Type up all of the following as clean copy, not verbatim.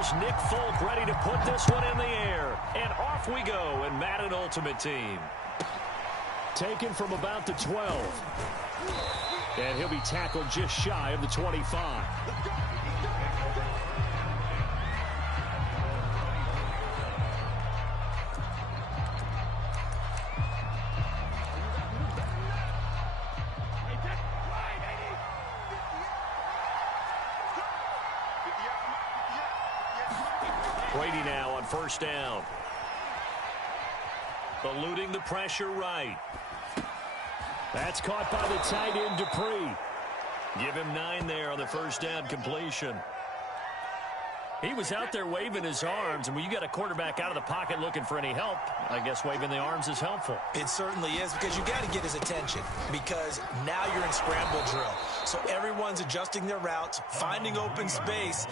Here's Nick Folk ready to put this one in the air. And off we go in Madden Ultimate Team. Taken from about the 12. And he'll be tackled just shy of the 25. Brady now on first down. Eluding the pressure right. That's caught by the tight end, Dupree. Give him 9 there on the first down completion. He was out there waving his arms, and when you got a quarterback out of the pocket looking for any help, I guess waving the arms is helpful. It certainly is, because you got to get his attention, because now you're in scramble drill. So everyone's adjusting their routes, finding open space.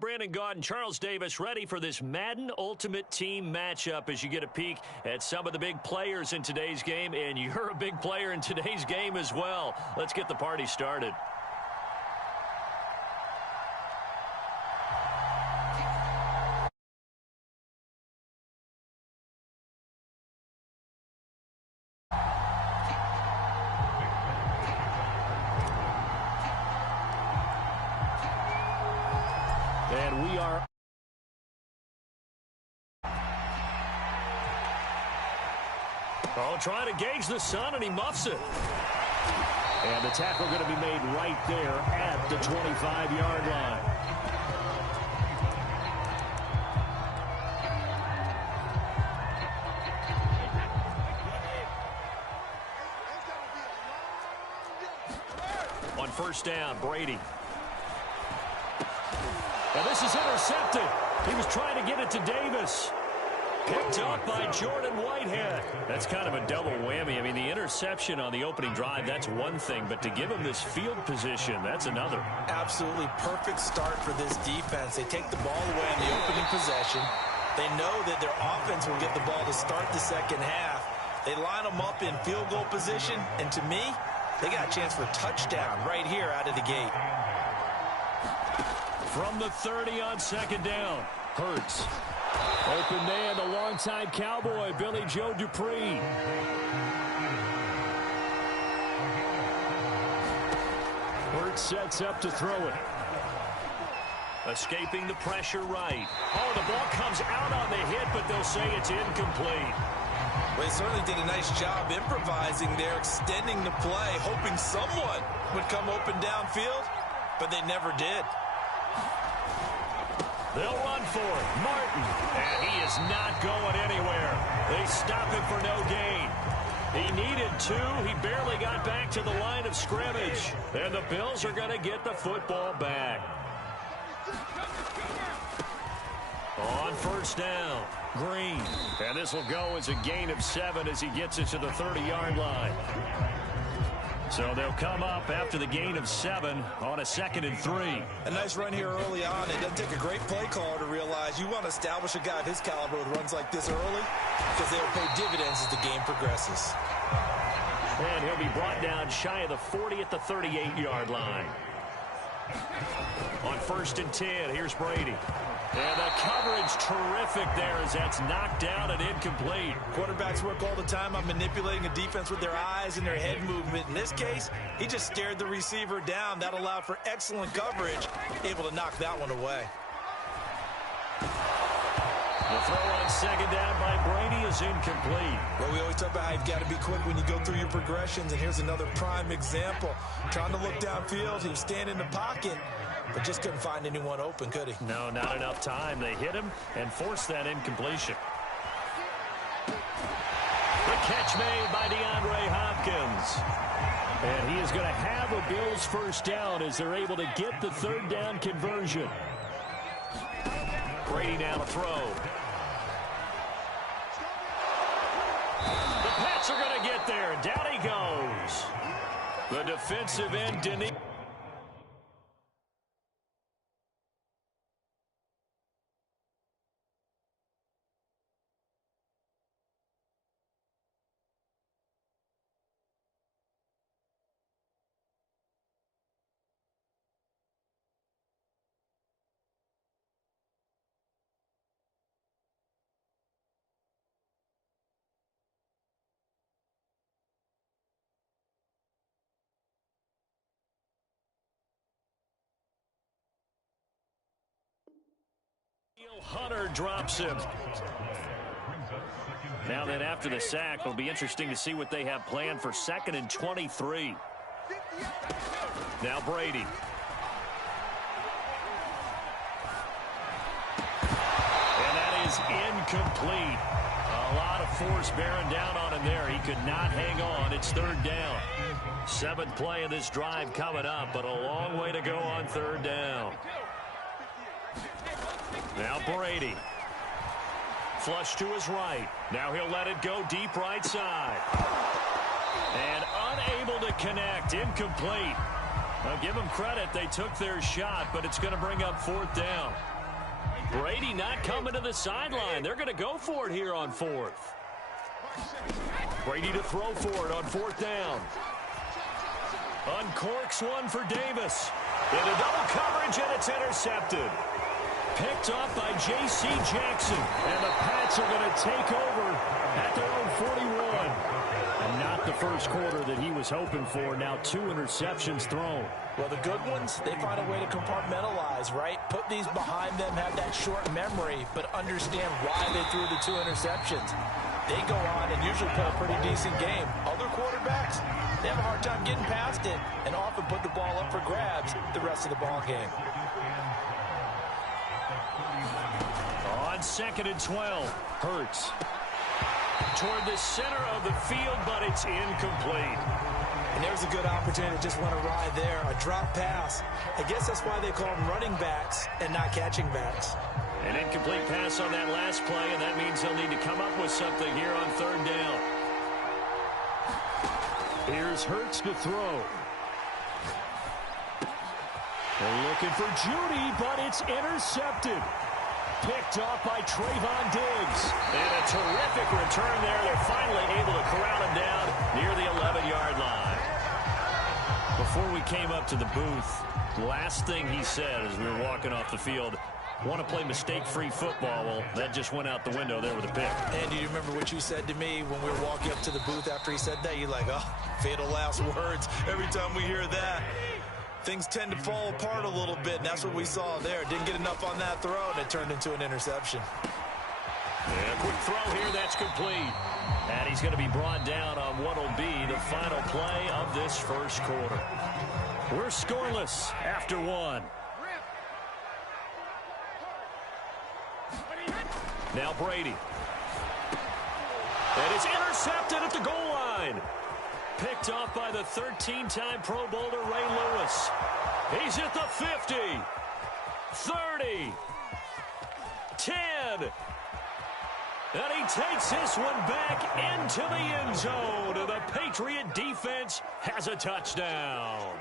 Brandon Gaudin, Charles Davis ready for this Madden Ultimate Team matchup as you get a peek at some of the big players in today's game, and you're a big player in today's game as well. Let's get the party started. And we are trying to gauge the sun, and he muffs it. And the tackle going to be made right there at the 25-yard line. On first down, Brady. And this is intercepted. He was trying to get it to Davis. Picked up by Jordan Whitehead. That's kind of a double whammy. I mean, the interception on the opening drive, that's one thing. But to give him this field position, that's another. Absolutely perfect start for this defense. They take the ball away on the opening possession. They know that their offense will get the ball to start the second half. They line them up in field goal position. And to me, they got a chance for a touchdown right here out of the gate. From the 30 on second down, Hurts. Open man, the longtime Cowboy, Billy Joe Dupree. Hurts sets up to throw it. Escaping the pressure right. Oh, the ball comes out on the hit, but they'll say it's incomplete. Well, they certainly did a nice job improvising there, extending the play, hoping someone would come open downfield, but they never did. They'll run for it. Martin. And he is not going anywhere. They stop him for no gain. He needed two. He barely got back to the line of scrimmage. And the Bills are going to get the football back. On first down, Green. And this will go as a gain of 7 as he gets it to the 30-yard line. So they'll come up after the gain of 7 on a 2nd and 3. A nice run here early on. It doesn't take a great play caller to realize you want to establish a guy of his caliber with runs like this early because they'll pay dividends as the game progresses. And he'll be brought down shy of the 40 at the 38-yard line. On 1st and 10, here's Brady. And the coverage terrific there as that's knocked down and incomplete. Quarterbacks work all the time on manipulating a defense with their eyes and their head movement. In this case, he just stared the receiver down. That allowed for excellent coverage, able to knock that one away. The throw on second down by Brady is incomplete. Well, we always talk about how you've got to be quick when you go through your progressions, and here's another prime example. Trying to look downfield, he was standing in the pocket, but just couldn't find anyone open, could he? No, not enough time. They hit him and forced that incompletion. The catch made by DeAndre Hopkins. And he is going to have a Bills first down as they're able to get the 3rd down conversion. Brady now to throw. The Pats are going to get there. Down he goes. The defensive end, Denis. Hunter drops him. Now then, after the sack, it'll be interesting to see what they have planned for 2nd and 23. Now Brady. And that is incomplete. A lot of force bearing down on him there. He could not hang on. It's 3rd down. 7th play of this drive coming up, but a long way to go on 3rd down. Now Brady. Flush to his right. Now he'll let it go deep right side. And unable to connect. Incomplete. Now give them credit. They took their shot, but it's going to bring up 4th down. Brady not coming to the sideline. They're going to go for it here on 4th. Brady to throw for it on 4th down. Uncorks one for Davis. Into double coverage, and it's intercepted. Picked off by J.C. Jackson. And the Pats are going to take over at their own 41. And not the first quarter that he was hoping for. Now 2 interceptions thrown. Well, the good ones, they find a way to compartmentalize, right? Put these behind them, have that short memory, but understand why they threw the 2 interceptions. they go on and usually play a pretty decent game. Other quarterbacks, they have a hard time getting past it and often put the ball up for grabs the rest of the ball game. On 2nd and 12, Hurts. Toward the center of the field, but it's incomplete. And there's a good opportunity to just went awry there, a drop pass. I guess that's why they call them running backs and not catching backs. An incomplete pass on that last play, and that means they'll need to come up with something here on 3rd down. Here's Hurts to throw. They're looking for Judy, but it's intercepted. Picked off by Trayvon Diggs. And a terrific return there. They're finally able to corral him down near the 11-yard line. Before we came up to the booth, the last thing he said as we were walking off the field, want to play mistake-free football. Well, that just went out the window there with a pick. And do you remember what you said to me when we were walking up to the booth after he said that? You're like, oh, fatal last words. Every time we hear that, things tend to fall apart a little bit, and that's what we saw there. Didn't get enough on that throw, and it turned into an interception. Yeah, quick throw here, that's complete. And he's going to be brought down on what will be the final play of this first quarter. We're scoreless after 1. Now Brady. And it's intercepted at the goal line. Picked off by the 13-time Pro Bowler Ray Lewis. He's at the 50, 30, 10. And he takes this one back into the end zone. And the Patriot defense has a touchdown.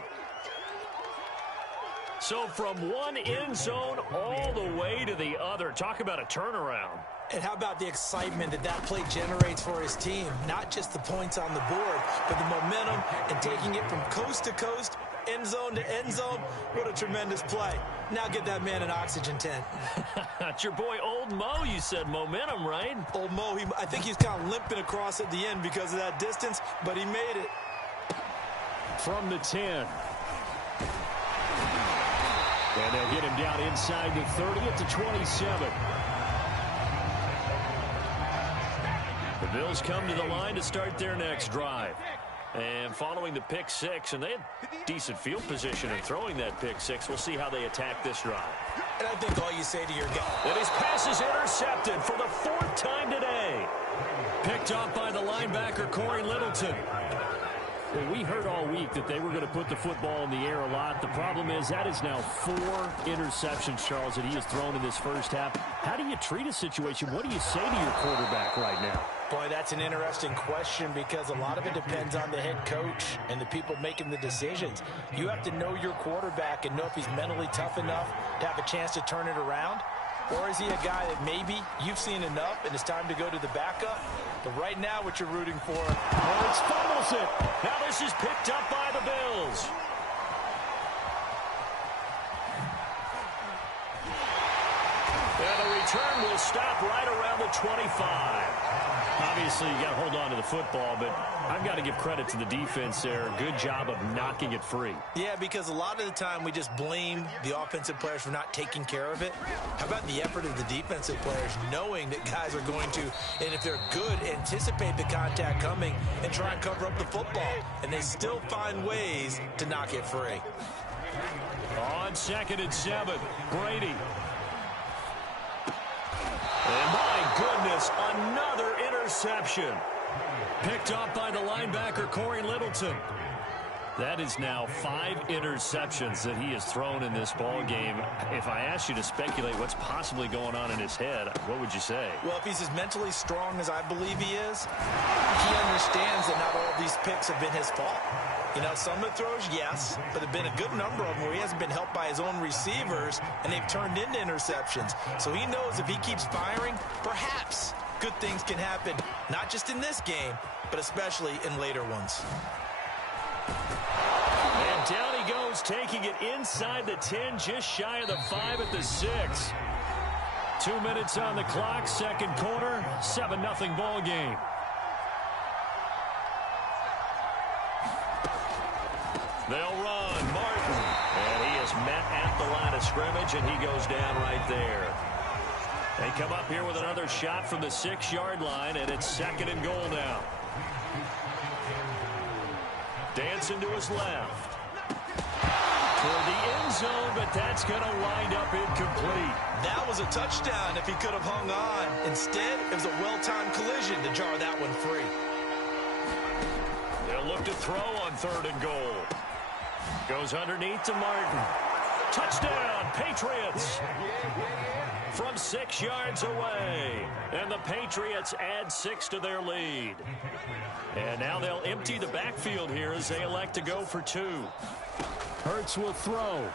So from one end zone all the way to the other. Talk about a turnaround. And how about the excitement that that play generates for his team? Not just the points on the board, but the momentum and taking it from coast to coast, end zone to end zone. What a tremendous play. Now get that man an oxygen tent. It's your boy Old Mo, you said momentum, right? Old Mo, I think he's kind of limping across at the end because of that distance, but he made it. From the 10. And they'll get him down inside the 30 at the 27. The Bills come to the line to start their next drive. And following the pick six, and they had decent field position in throwing that pick six. We'll see how they attack this drive. And I think all you say to your guy. And his pass is intercepted for the 4th time today. Picked off by the linebacker, Corey Littleton. Well, we heard all week that they were going to put the football in the air a lot. The problem is that is now 4 interceptions, Charles, that he has thrown in this first half. How do you treat a situation? What do you say to your quarterback right now? Boy, that's an interesting question because a lot of it depends on the head coach and the people making the decisions. You have to know your quarterback and know if he's mentally tough enough to have a chance to turn it around. Or is he a guy that maybe you've seen enough and it's time to go to the backup? But right now, what you're rooting for. Hurts fumbles it. Now this is picked up by the Bills. And the return will stop right around the 25. Obviously, you got to hold on to the football, but I've got to give credit to the defense there. Good job of knocking it free. Yeah, because a lot of the time we just blame the offensive players for not taking care of it. How about the effort of the defensive players knowing that guys are going to, and if they're good, anticipate the contact coming and try and cover up the football. And they still find ways to knock it free. On 2nd and 7, Brady. And my goodness, another interception. Picked off by the linebacker, Corey Littleton. That is now 5 interceptions that he has thrown in this ball game. If I asked you to speculate what's possibly going on in his head, what would you say? Well, if he's as mentally strong as I believe he is, he understands that not all of these picks have been his fault. You know, some of the throws, yes, but there have been a good number of them where he hasn't been helped by his own receivers, and they've turned into interceptions. So he knows if he keeps firing, perhaps good things can happen, not just in this game, but especially in later ones. And down he goes, taking it inside the 10, just shy of the 5 at the 6. 2 minutes on the clock, second quarter, 7-0 ball game. They'll run, Martin, and he is met at the line of scrimmage, and he goes down right there. They come up here with another shot from the 6-yard line, and it's 2nd and goal now. Dancing to his left. Toward the end zone, but that's going to wind up incomplete. That was a touchdown if he could have hung on. Instead, it was a well-timed collision to jar that one free. They'll look to throw on 3rd and goal. Goes underneath to Martin. Touchdown, Patriots! From 6 yards away. And the Patriots add 6 to their lead. And now they'll empty the backfield here as they elect to go for 2. Hurts will throw.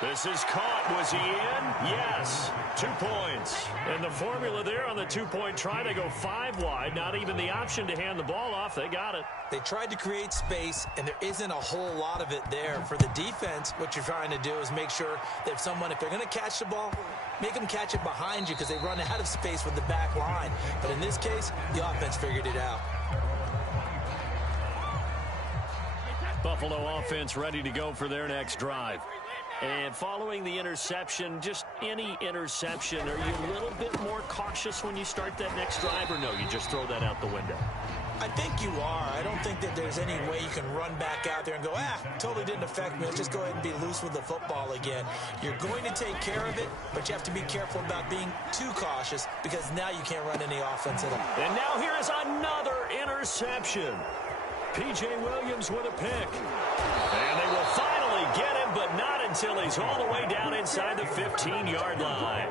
This is caught. Was he in? Yes. 2 points. And the formula there on the 2-point try to go 5 wide. Not even the option to hand the ball off. They got it. They tried to create space, and there isn't a whole lot of it there. For the defense, what you're trying to do is make sure that if they're going to catch the ball, make them catch it behind you because they run out of space with the back line. But in this case, the offense figured it out. Buffalo offense ready to go for their next drive. And following the interception, just any interception, are you a little bit more cautious when you start that next drive, or no, you just throw that out the window? I think you are. I don't think that there's any way you can run back out there and go, totally didn't affect me. Let's just go ahead and be loose with the football again. You're going to take care of it, but you have to be careful about being too cautious because now you can't run any offense at all. And now here is another interception. P.J. Williams with a pick. And they will finally get him, but not until he's all the way down inside the 15-yard line.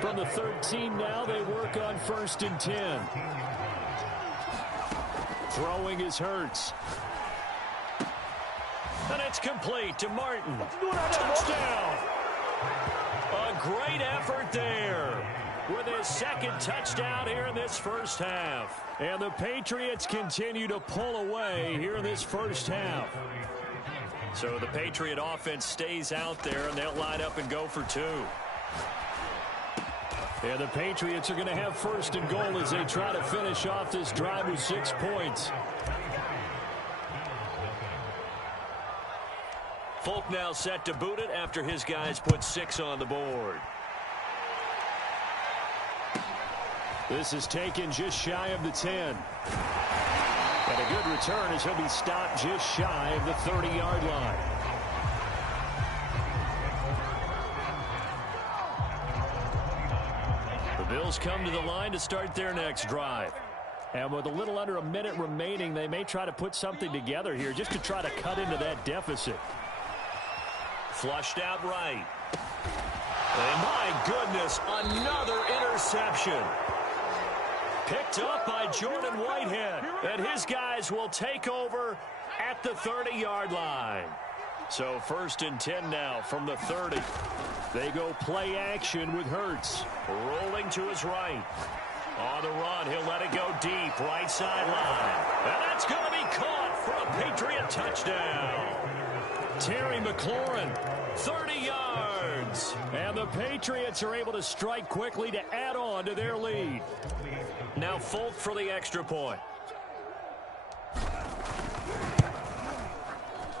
From the 13 now, they work on 1st and 10. Throwing is Hurts. And it's complete to Martin. Touchdown! A great effort there with his 2nd touchdown here in this first half. And the Patriots continue to pull away here in this first half. So the Patriot offense stays out there, and they'll line up and go for 2. And the Patriots are going to have 1st and goal as they try to finish off this drive with 6 points. Folk now set to boot it after his guys put 6 on the board. This is taken just shy of the 10. And a good return as he'll be stopped just shy of the 30-yard line. The Bills come to the line to start their next drive. And with a little under a minute remaining, they may try to put something together here just to try to cut into that deficit. Flushed out right. And my goodness, another interception. Picked up by Jordan Whitehead. And his guys will take over at the 30-yard line. So 1st and 10 now from the 30. They go play action with Hurts. Rolling to his right. On the run, he'll let it go deep, right sideline. And that's going to be caught for a Patriot touchdown. Terry McLaurin, 30 yards. And the Patriots are able to strike quickly to add on to their lead. Now Folk for the extra point.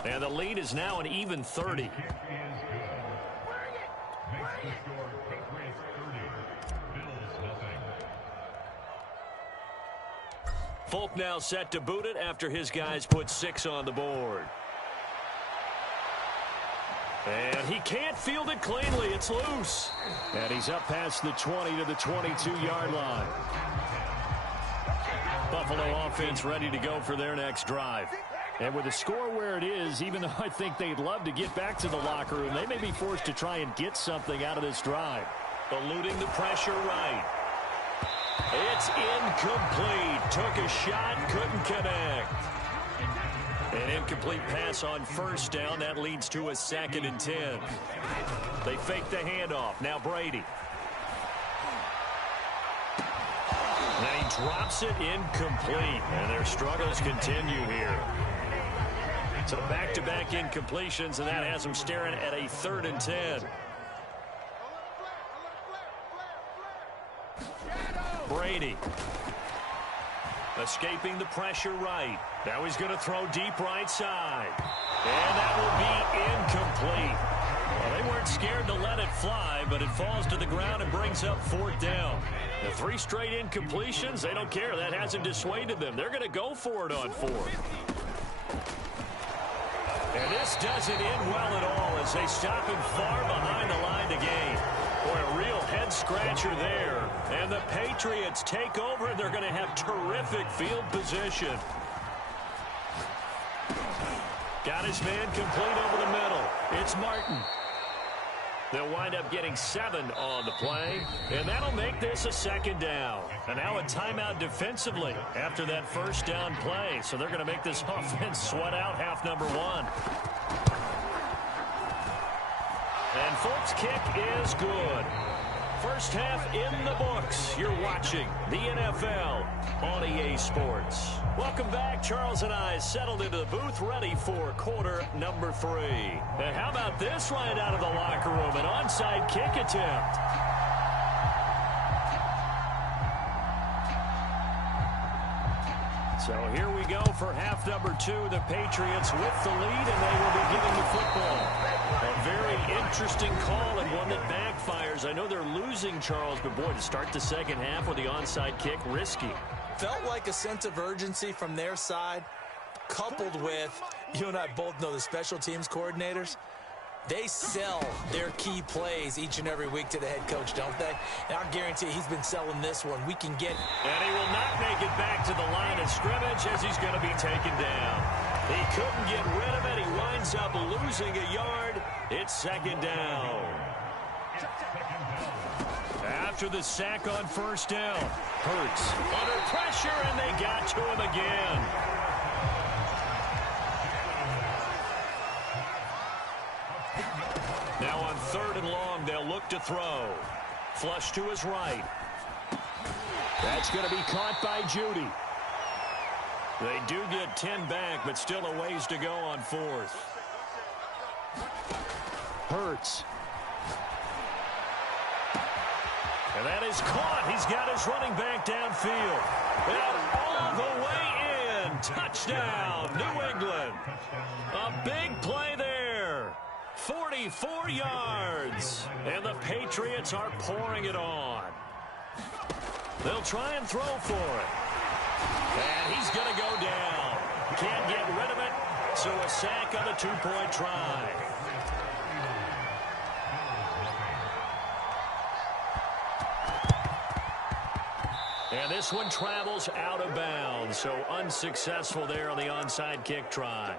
And the lead is now an even 30. Folk now set to boot it after his guys put 6 on the board. And he can't field it cleanly. It's loose. And he's up past the 20 to the 22-yard line. Buffalo offense ready to go for their next drive. And with the score where it is, even though I think they'd love to get back to the locker room, they may be forced to try and get something out of this drive. Eluding the pressure right. It's incomplete. Took a shot, couldn't connect. An incomplete pass on 1st down. That leads to a 2nd and 10. They fake the handoff. Now Brady. And he drops it incomplete. And their struggles continue here. So back-to-back incompletions, and that has them staring at a 3rd and 10. Brady. Escaping the pressure right. Now he's going to throw deep right side. And that will be incomplete. Well, they weren't scared to let it fly, but it falls to the ground and brings up 4th down. The 3 straight incompletions, they don't care. That hasn't dissuaded them. They're going to go for it on 4th. And this doesn't end well at all as they stop him far behind the line to gain. Boy, a real head-scratcher there. And the Patriots take over, and they're going to have terrific field position. Got his man complete over the middle. It's Martin. They'll wind up getting 7 on the play, and that'll make this a 2nd down. And now a timeout defensively after that 1st down play. So they're going to make this offense sweat out half number 1. And folks, kick is good. First half in the books. You're watching the NFL on EA Sports. Welcome back. Charles and I settled into the booth, ready for quarter number 3. And how about this right out of the locker room? An onside kick attempt. So here we go for half number 2. The Patriots with the lead, and they will be giving the football. A very interesting call and one that backfires. I know they're losing, Charles, but boy, to start the second half with the onside kick, risky. Felt like a sense of urgency from their side, coupled with, you and I both know the special teams coordinators, they sell their key plays each and every week to the head coach, don't they? And I guarantee he's been selling this one. We can get... And he will not make it back to the line of scrimmage as he's going to be taken down. He couldn't get rid of it. He winds up losing a yard. It's 2nd down. After the sack on 1st down, Hurts under pressure, and they got to him again. Now on 3rd and long, they'll look to throw. Flush to his right. That's going to be caught by Judy. They do get 10 back, but still a ways to go on 4th. Hurts. And that is caught. He's got his running back downfield. And all the way in. Touchdown, New England. A big play there. 44 yards. And the Patriots are pouring it on. They'll try and throw for it. And he's going to go down. Can't get rid of it. So a sack on the 2-point try. And this one travels out of bounds. So unsuccessful there on the onside kick try.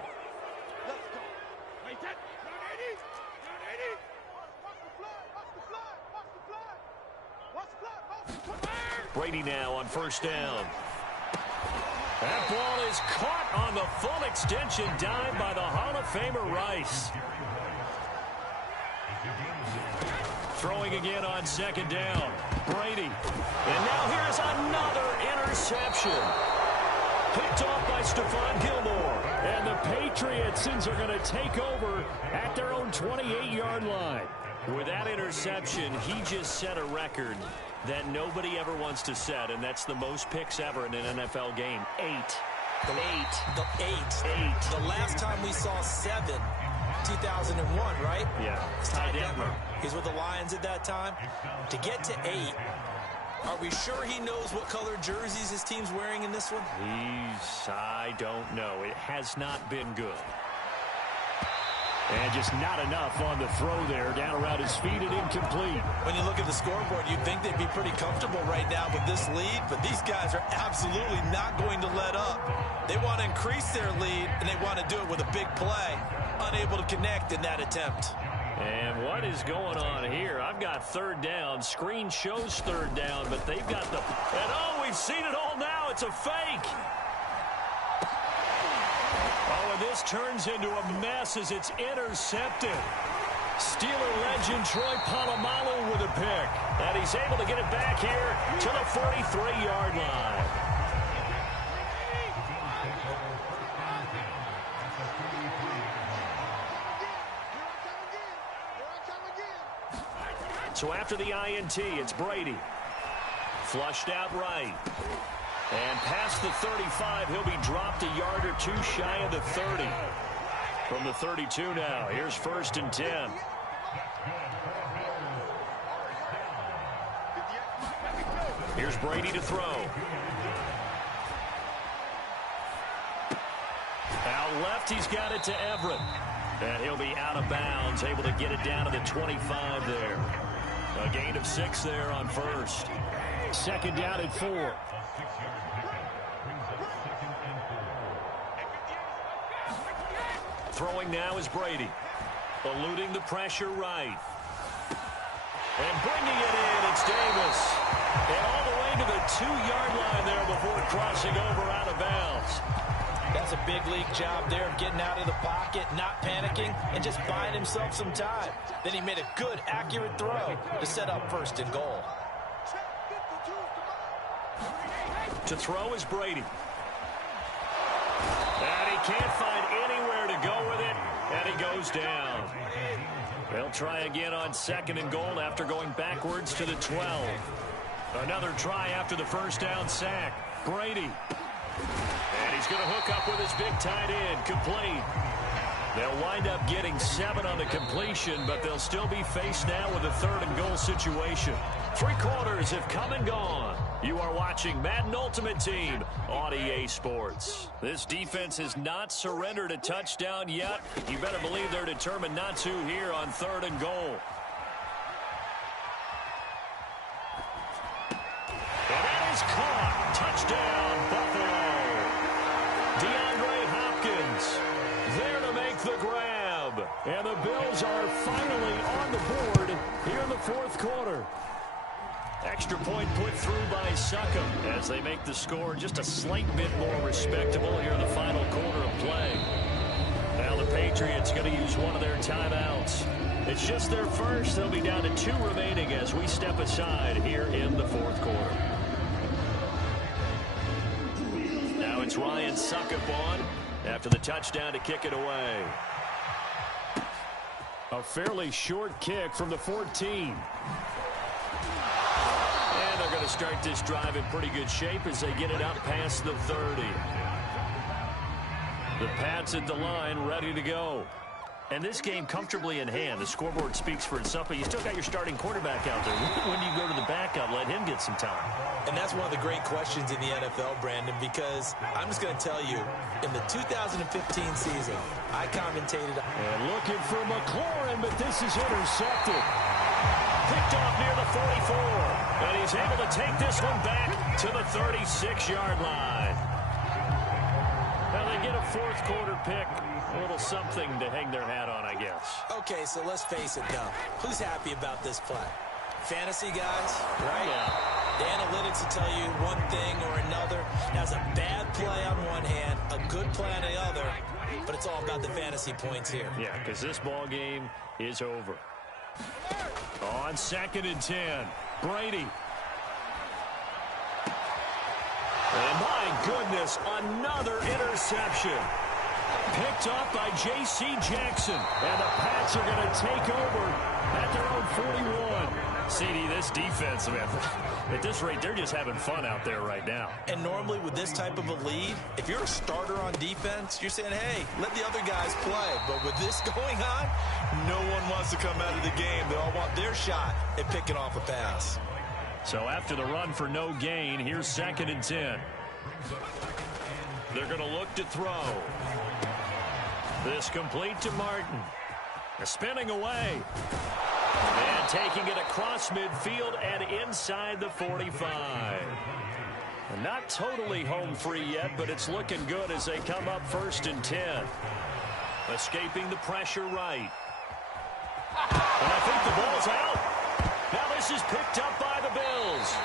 Brady now on 1st down. That ball is caught on the full extension dive by the Hall of Famer Rice. Throwing again on 2nd down. Brady. And now here's another interception. Picked off by Stephon Gilmore. And the Patriots are going to take over at their own 28-yard line. With that interception, he just set a record that nobody ever wants to set, and that's the most picks ever in an NFL game. 8. The last time we saw 7, 2001, right? Yeah. Ty Detmer. He's with the Lions at that time. To get to 8, are we sure he knows what color jerseys his team's wearing in this one? I don't know. It has not been good. And just not enough on the throw there. Down around his feet and incomplete. When you look at the scoreboard, you'd think they'd be pretty comfortable right now with this lead, but these guys are absolutely not going to let up. They want to increase their lead, and they want to do it with a big play. Unable to connect in that attempt. And what is going on here? I've got 3rd down. Screen shows 3rd down, but they've got the... And oh, we've seen it all now. It's a fake. Oh, and this turns into a mess as it's intercepted. Steeler legend Troy Polamalu with a pick. And he's able to get it back here to the 43-yard line. So after the INT, it's Brady. Flushed out right. And past the 35, he'll be dropped a yard or 2 shy of the 30. From the 32 now, here's 1st and 10. Here's Brady to throw. Out left, he's got it to Everett. And he'll be out of bounds, able to get it down to the 25 there. A gain of 6 there on first. Second down at 4. Throwing now is Brady. Eluding the pressure right. And bringing it in, it's Davis. And all the way to the 2-yard line there before crossing over out of bounds. That's a big league job there of getting out of the pocket, not panicking, and just buying himself some time. Then he made a good, accurate throw to set up first and goal. To throw is Brady. And he can't find anywhere to go with it, and he goes down. They'll try again on second and goal after going backwards to the 12. Another try after the first down sack. Brady. And he's going to hook up with his big tight end, complete. They'll wind up getting 7 on the completion, but they'll still be faced now with a third and goal situation. 3 quarters have come and gone. You are watching Madden Ultimate Team on EA Sports. This defense has not surrendered a touchdown yet. You better believe they're determined not to here on third and goal. And that is caught. Touchdown, Buffalo. DeAndre Hopkins there to make the grab. And the Bills are finally on the board here in the fourth quarter. Extra point put through by Succop as they make the score just a slight bit more respectable here in the final quarter of play. Now the Patriots going to use one of their timeouts. It's just their first. They'll be down to 2 remaining as we step aside here in the fourth quarter. Now it's Ryan Succop on after the touchdown to kick it away. A fairly short kick from the 14. And they're going to start this drive in pretty good shape as they get it up past the 30. The Pats at the line, ready to go. And this game comfortably in hand. The scoreboard speaks for itself, but you still got your starting quarterback out there. When do you go to the backup, let him get some time? And that's one of the great questions in the NFL, Brandon, because I'm just going to tell you, in the 2015 season, I commentated. And looking for McLaurin, but this is intercepted. Picked off near the 44. And he's able to take this one back to the 36-yard line. Now they get a fourth quarter pick. A little something to hang their hat on, I guess. Okay, so let's face it now. Who's happy about this play? Fantasy guys, right? Yeah. The analytics will tell you one thing or another. That's a bad play on one hand, a good play on the other, but it's all about the fantasy points here. Yeah, because this ball game is over. On 2nd and 10, Brady. And my goodness, another interception. Picked up by J.C. Jackson. And the Pats are going to take over at their own 41. CD, this defense, man, at this rate, they're just having fun out there right now. And normally with this type of a lead, if you're a starter on defense, you're saying, hey, let the other guys play. But with this going on, no one wants to come out of the game. They all want their shot at picking off a pass. So after the run for no gain, here's 2nd and 10. They're going to look to throw. This complete to Martin. Spinning away. And taking it across midfield and inside the 45. Not totally home free yet, but it's looking good as they come up 1st and 10. Escaping the pressure right. And I think the ball's out. Now this is picked up by the Bills.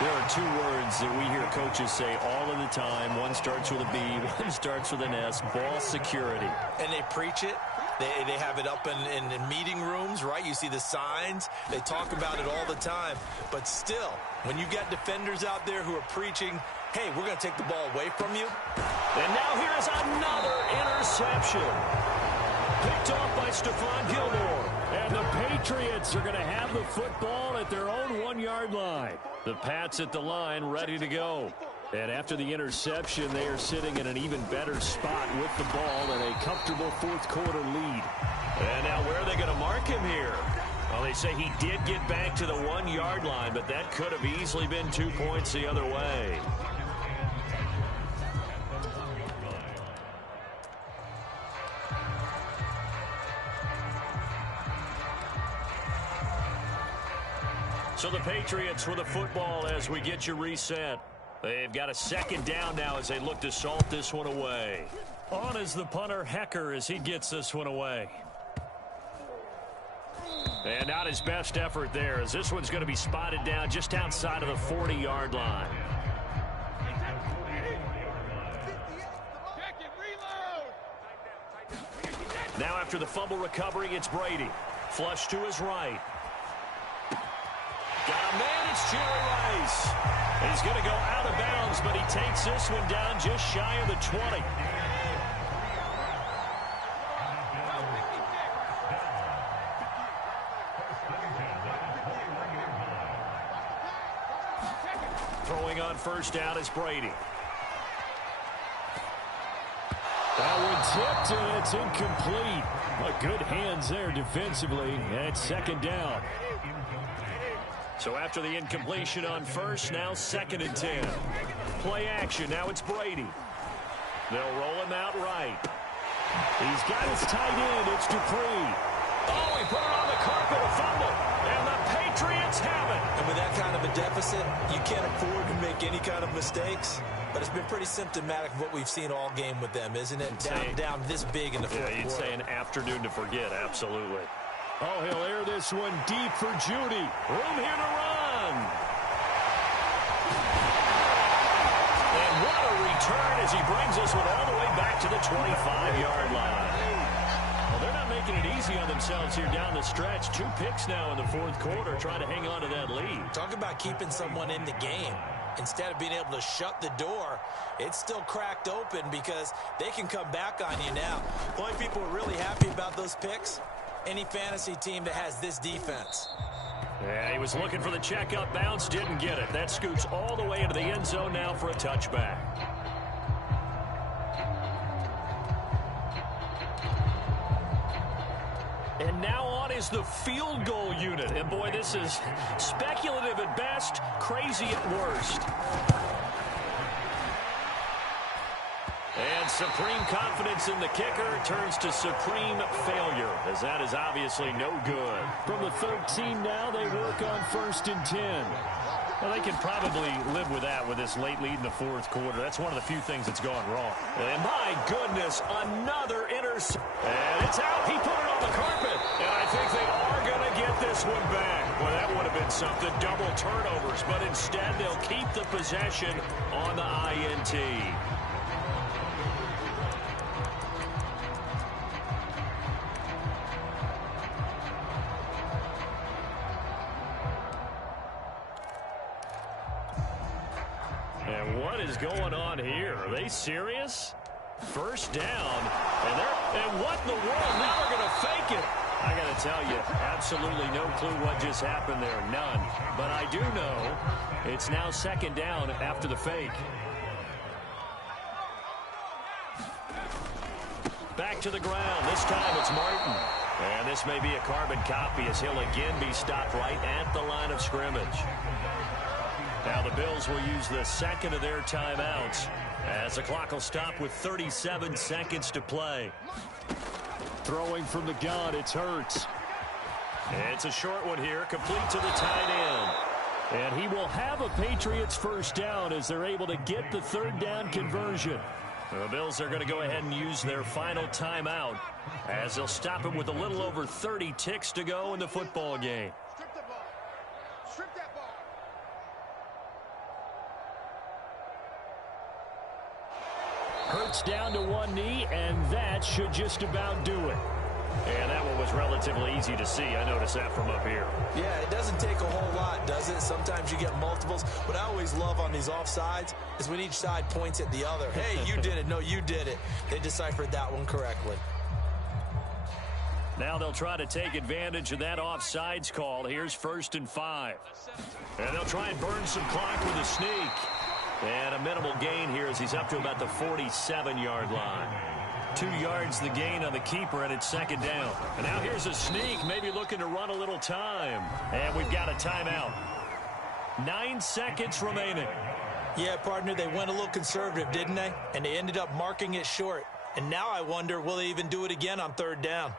There are 2 words that we hear coaches say all of the time. One starts with a B, one starts with an S, ball security. And they preach it. They have it up in meeting rooms, right? You see the signs. They talk about it all the time. But still, when you got defenders out there who are preaching, hey, we're going to take the ball away from you. And now here is another interception. Picked off by Stephon Gilmore. And the Patriots are going to have the football at their own 1-yard line. The Pats at the line ready to go. And after the interception, they are sitting in an even better spot with the ball and a comfortable fourth quarter lead. And now where are they going to mark him here? Well, they say he did get back to the 1-yard line, but that could have easily been 2 points the other way. So the Patriots with the football as we get you reset. They've got a second down now as they look to salt this one away. On is the punter, Hecker, as he gets this one away. And not his best effort there, as this one's going to be spotted down just outside of the 40-yard line. Now after the fumble recovery, it's Brady. Flush to his right. Got a man, it's Jerry Rice. He's going to go out of bounds, but he takes this one down just shy of the 20. Throwing on first down is Brady. That one tipped, and it's incomplete. But good hands there defensively, and it's second down. So after the incompletion on first, now 2nd and 10. Play action, now it's Brady. They'll roll him out right. He's got his tight end, it's Dupree. Oh, he put it on the carpet, a fumble, and the Patriots have it. And with that kind of a deficit, you can't afford to make any kind of mistakes. But it's been pretty symptomatic of what we've seen all game with them, isn't it? Down this big in the fourth quarter. Yeah, you'd say an afternoon to forget, absolutely. Oh, he'll air this one deep for Judy. Room here to run. And what a return as he brings this one all the way back to the 25-yard line. Well, they're not making it easy on themselves here down the stretch. 2 picks now in the fourth quarter, trying to hang on to that lead. Talk about keeping someone in the game. Instead of being able to shut the door, it's still cracked open because they can come back on you now. The only people who are really happy about those picks, any fantasy team that has this defense. Yeah, he was looking for the check-up bounce, didn't get it. That scoots all the way into the end zone now for a touchback. And now on is the field goal unit. And boy, this is speculative at best, crazy at worst. And supreme confidence in the kicker turns to supreme failure, as that is obviously no good. From the 13 now, they work on 1st and 10. Well, they can probably live with that with this late lead in the fourth quarter. That's one of the few things that's gone wrong. And my goodness, another interception. And it's out. He put it on the carpet. And I think they are going to get this one back. Well, that would have been something. Double turnovers. But instead, they'll keep the possession on the INT. And what is going on here? Are they serious? First down. And what in the world? Now they're going to fake it. I got to tell you, absolutely no clue what just happened there. None. But I do know it's now 2nd down after the fake. Back to the ground. This time it's Martin. And this may be a carbon copy as he'll again be stopped right at the line of scrimmage. Now the Bills will use the 2nd of their timeouts as the clock will stop with 37 seconds to play. Throwing from the gun, it's Hurts. It's a short one here, complete to the tight end. And he will have a Patriots first down as they're able to get the 3rd down conversion. The Bills are going to go ahead and use their final timeout as they'll stop him with a little over 30 ticks to go in the football game. Hurts down to one knee, and that should just about do it. And that one was relatively easy to see. I noticed that from up here. Yeah, it doesn't take a whole lot, does it? Sometimes you get multiples. What I always love on these offsides is when each side points at the other. Hey, you did it. No, you did it. They deciphered that one correctly. Now they'll try to take advantage of that offsides call. Here's 1st and 5. And they'll try and burn some clock with a sneak. And a minimal gain here as he's up to about the 47-yard line. 2 yards the gain on the keeper, and it's second down. And now here's a sneak, maybe looking to run a little time. And we've got a timeout. 9 seconds remaining. Yeah, partner, they went a little conservative, didn't they? And they ended up marking it short. And now I wonder, will they even do it again on third down?